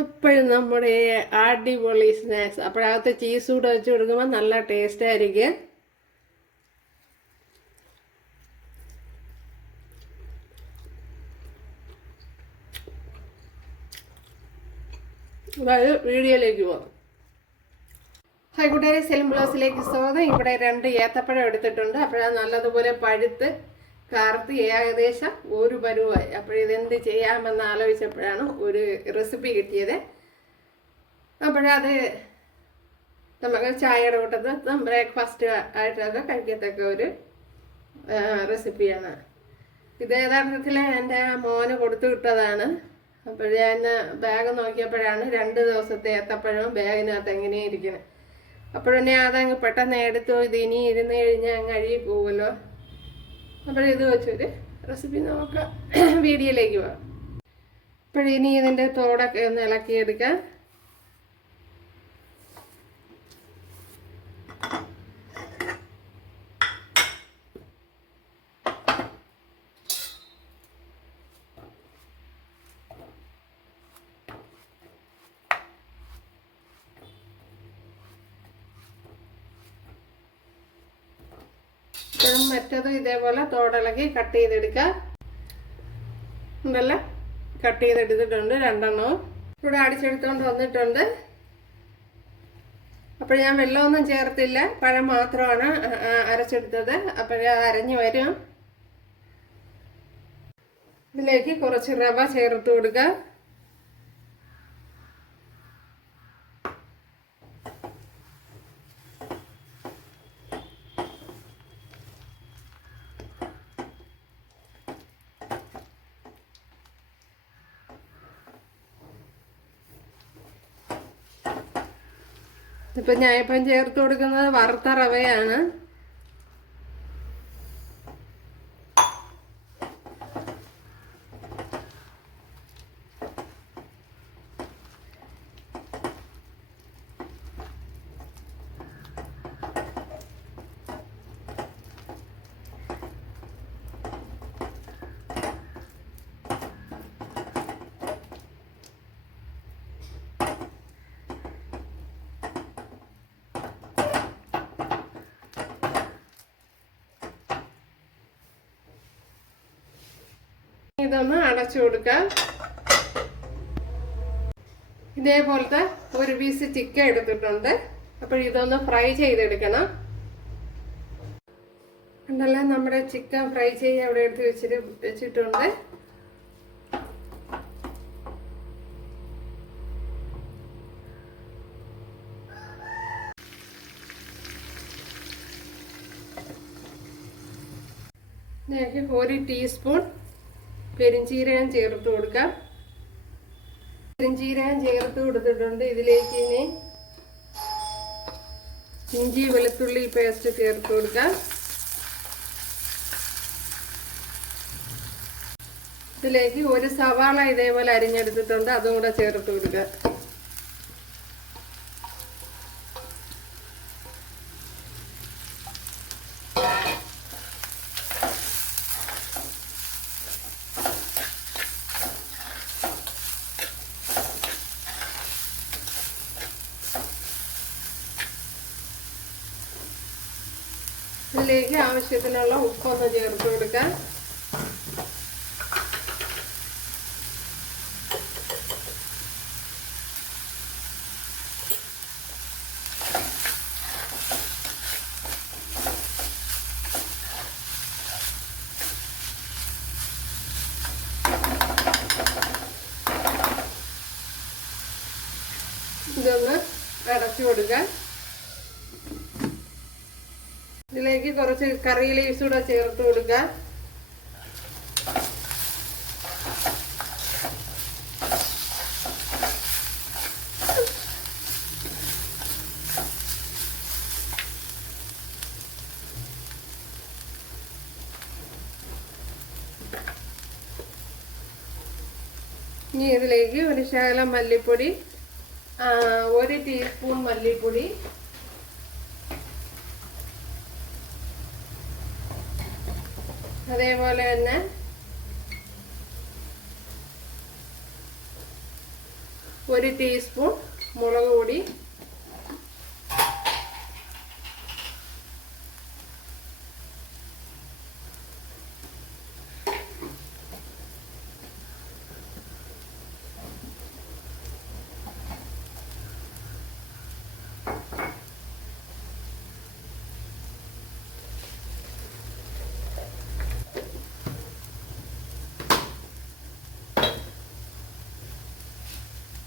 അപ്പോഴും നമ്മുടെ അടിപൊളി സ്നാക്സ് അപ്പോഴകത്ത് ചീസ് കൂടെ വെച്ച് കൊടുക്കുമ്പോൾ നല്ല ടേസ്റ്റ് ആയിരിക്കും. അതായത് വീഡിയോയിലേക്ക് പോകാം. ഹായ് കൂട്ടുകാരെ, സെലിം ബ്ലോസിലേക്ക് സ്വാഗതം. ഇവിടെ 2 ഏത്തപ്പഴം എടുത്തിട്ടുണ്ട്. അപ്പോഴത് നല്ലതുപോലെ പഴുത്ത് കറുത്ത് ഏകദേശം ഒരു പരുവായി. അപ്പോഴിതെന്ത് ചെയ്യാമെന്ന് ആലോചിച്ചപ്പോഴാണ് ഒരു റെസിപ്പി കിട്ടിയത്. അപ്പോഴത് നമുക്ക് ചായയുടെ കൂട്ടത്തിൽ ബ്രേക്ക്ഫാസ്റ്റ് ആയിട്ടൊക്കെ കഴിക്കത്തക്ക ഒരു റെസിപ്പിയാണ്. ഇത് യഥാർത്ഥത്തിൽ എൻ്റെ മോന് കൊടുത്തു വിട്ടതാണ്. അപ്പോൾ ഞാൻ ബാഗ് നോക്കിയപ്പോഴാണ് 2 ദിവസത്തെ ഏത്തപ്പഴവും ബാഗിനകത്ത് എങ്ങനെയാണ് ഇരിക്കുന്നത്. അപ്പോഴെന്നെ അതങ്ങ് പെട്ടെന്ന് എടുത്തു. ഇത് ഇനി ഇരുന്ന് കഴിഞ്ഞാൽ അങ്ങ് അഴുകി പോകുമല്ലോ. അപ്പോഴിത് വെച്ചൊരു റെസിപ്പി നോക്കാം. വീഡിയോയിലേക്ക് പോകാം. അപ്പോഴിനി ഇതിൻ്റെ തോടൊക്കെ ഒന്ന് ഇളക്കിയെടുക്കാം. മറ്റതും ഇതേപോലെ തോടിളക്കി കട്ട് ചെയ്തെടുക്കാം. ഉണ്ടല്ലോ, കട്ട് ചെയ്തെടുത്തിട്ടുണ്ട്. 2 എണ്ണവും ഇവിടെ അടിച്ചെടുത്തുകൊണ്ട് വന്നിട്ടുണ്ട്. അപ്പോൾ ഞാൻ വെള്ളമൊന്നും ചേർത്തില്ല, പഴം മാത്രമാണ് അരച്ചെടുത്തത്. അപ്പോഴേ അരഞ്ഞു വരും. ഇതിലേക്ക് കുറച്ച് റവ ചേർത്ത് കൊടുക്കുക. ഇപ്പം ഞാനിപ്പം ചേർത്ത് കൊടുക്കുന്നത് വറുത്ത റവയാണ്. ഇതൊന്ന് അടച്ചു കൊടുക്കാം. ഇതേപോലത്തെ ഒരു പീസ് ചിക്കൻ എടുത്തിട്ടുണ്ട്. അപ്പോൾ ഇതൊന്ന് ഫ്രൈ ചെയ്തെടുക്കണം. ഉണ്ടല്ലോ, നമ്മുടെ ചിക്കൻ ഫ്രൈ ചെയ്യാൻ അവിടെ എടുത്ത് വെച്ചിട്ടുണ്ട്. ഇതിലേക്ക് 1 ടീസ്പൂൺ പെരിഞ്ചീരകം ചേർത്ത് കൊടുക്കാം. പെരിഞ്ചീരകം ചേർത്ത് കൊടുത്തിട്ടുണ്ട്. ഇതിലേക്ക് ഇനി ഇഞ്ചി വെളുത്തുള്ളി പേസ്റ്റ് ചേർത്ത് കൊടുക്കാം. ഇതിലേക്ക് 1 സവാള ഇതേപോലെ അരിഞ്ഞെടുത്തിട്ടുണ്ട്, അതും കൂടെ ചേർത്ത് കൊടുക്കുക. ഇതിലേക്ക് ആവശ്യത്തിനുള്ള ഉപ്പൊന്ന് ചേർത്ത് കൊടുക്കാം. ഇതൊന്ന് അടച്ചു കൊടുക്കാം. ഇതിലേക്ക് കുറച്ച് കറി ലീവ്സ് കൂടെ ചേർത്ത് കൊടുക്കുക. ഇനി ഇതിലേക്ക് ഒരു ശകലം മല്ലിപ്പൊടി, 1 ടീസ്പൂൺ മല്ലിപ്പൊടി, അതേപോലെ തന്നെ 1 ടീസ്പൂൺ മുളക് പൊടി,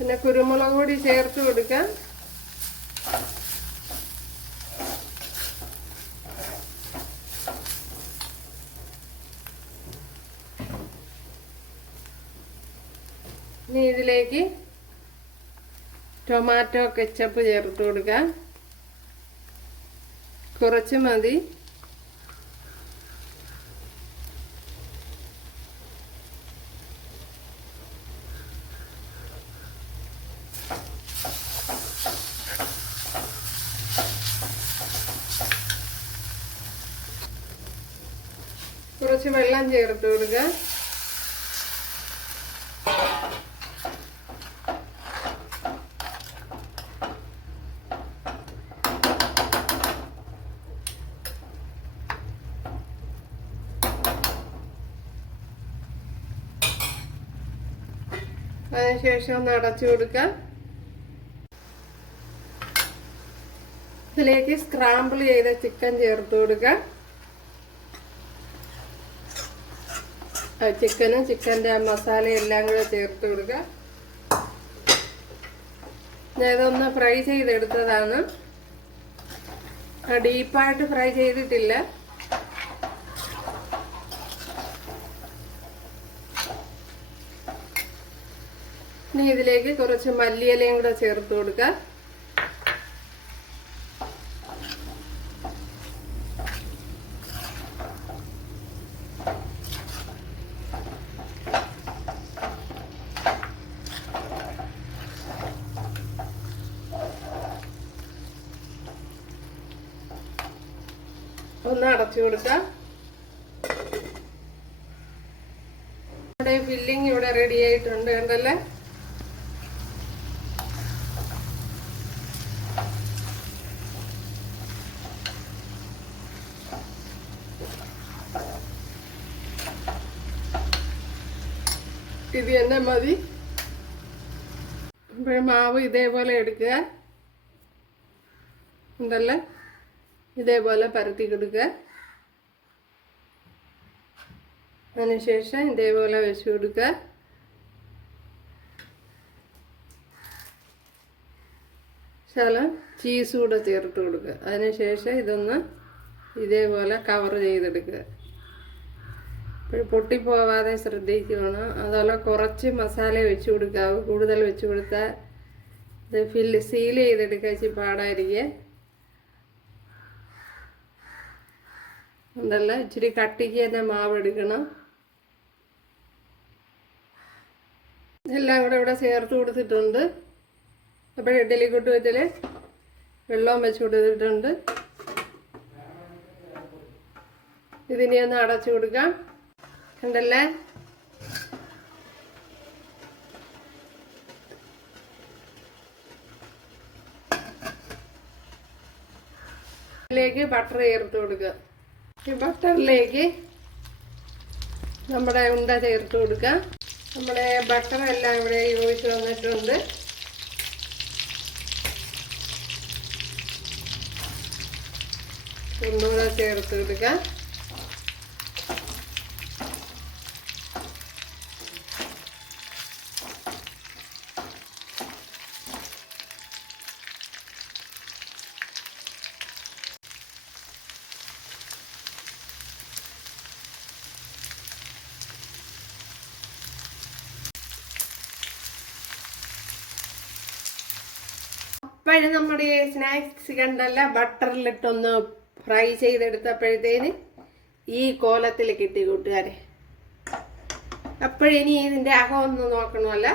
പിന്നെ കുരുമുളക് പൊടി ചേർത്ത് കൊടുക്കാം. ഇനി ഇതിലേക്ക് ടൊമാറ്റോ കെച്ചപ്പ് ചേർത്ത് കൊടുക്കാം. കുറച്ച് മതി. കുറച്ച് വെള്ളം ചേർത്ത് കൊടുക്കുക. അതിനുശേഷം ഒന്ന് അടച്ചു കൊടുക്കാം. ഇതിലേക്ക് സ്ക്രാമ്പിൾ ചെയ്ത ചിക്കൻ ചേർത്ത് കൊടുക്കാം. ചിക്കനും ചിക്കൻ്റെ മസാലയും എല്ലാം കൂടെ ചേർത്ത് കൊടുക്കുക. ഇതൊന്ന് ഫ്രൈ ചെയ്തെടുത്തതാണ്, ഡീപ്പായിട്ട് ഫ്രൈ ചെയ്തിട്ടില്ല. ഇനി ഇതിലേക്ക് കുറച്ച് മല്ലിയിലയും കൂടെ ചേർത്ത് കൊടുക്കുക. ഒന്ന് അടച്ചു കൊടുക്കാം. നമ്മുടെ ഫില്ലിങ് ഇവിടെ റെഡി ആയിട്ടുണ്ട്, കണ്ടല്ലേ. ഇത് തന്നെ മതി. അപ്പോൾ മാവ് ഇതേപോലെ എടുക്കുക, ഉണ്ടല്ലേ. ഇതേപോലെ പരത്തി കൊടുക്കുക. അതിനുശേഷം ഇതേപോലെ വെച്ച് കൊടുക്കുക. ശകലം ചീസ് കൂടെ ചേർത്ത് കൊടുക്കുക. അതിനുശേഷം ഇതൊന്ന് ഇതേപോലെ കവർ ചെയ്തെടുക്കുക. അപ്പോൾ പൊട്ടിപ്പോവാതെ ശ്രദ്ധിക്കണം. അതുപോലെ കുറച്ച് മസാല വെച്ച് കൊടുക്കുക. കൂടുതൽ വെച്ച് കൊടുത്താൽ ഇത് സീൽ ചെയ്തെടുക്കുക ഇച്ചിരി പാടായിരിക്കുക. ഉണ്ടല്ല, ഇച്ചിരി കട്ടിക്ക് തന്നെ മാവ് എടുക്കണം. എല്ലാം കൂടെ ഇവിടെ ചേർത്ത് കൊടുത്തിട്ടുണ്ട്. അപ്പോൾ ഇഡ്ഡലി കുട്ടുവത്തിൽ വെള്ളവും വെച്ച് കൊടുത്തിട്ടുണ്ട്. ഇതിനെ ഒന്ന് അടച്ചു കൊടുക്കാം, കണ്ടല്ലേ. ഇതിലേക്ക് ബട്ടർ ചേർത്ത് കൊടുക്കുക. ഈ ബട്ടറിലേക്ക് നമ്മുടെ ഉണ്ട ചേർത്ത് കൊടുക്കുക. നമ്മുടെ ബട്ടർ എല്ലാം ഇവിടെ യോജിച്ച് വന്നിട്ടുണ്ട്. ഒന്നുകൂടെ ചേർത്ത് കൊടുക്കുക. അപ്പോഴും നമ്മുടെ സ്നാക്സ് കണ്ടല്ല, ബട്ടറിലിട്ടൊന്ന് ഫ്രൈ ചെയ്തെടുത്തപ്പോഴത്തേന് ഈ കോലത്തിൽ കിട്ടി കൂട്ടുകാരെ. അപ്പോഴിനി ഇതിൻ്റെ അകമൊന്ന് നോക്കണമല്ല.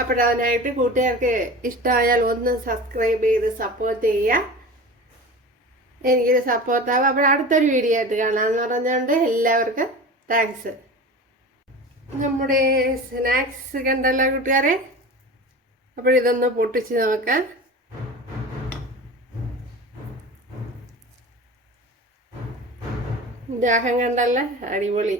അപ്പോഴതിനായിട്ട് കൂട്ടുകാർക്ക് ഇഷ്ടമായാൽ ഒന്ന് സബ്സ്ക്രൈബ് ചെയ്ത് സപ്പോർട്ട് ചെയ്യുക. എനിക്കിത് സപ്പോർട്ടാവും. അപ്പോൾ അടുത്തൊരു വീഡിയോ ആയിട്ട് കാണാമെന്ന് പറഞ്ഞുകൊണ്ട് എല്ലാവർക്കും താങ്ക്സ്. നമ്മുടെ സ്നാക്സ് കണ്ടല്ലോ കൂട്ടുകാരെ. അപ്പോഴിതൊന്ന് പൊട്ടിച്ച് നോക്കാം. ദാഹം കണ്ടല്ലേ, അടിപൊളി.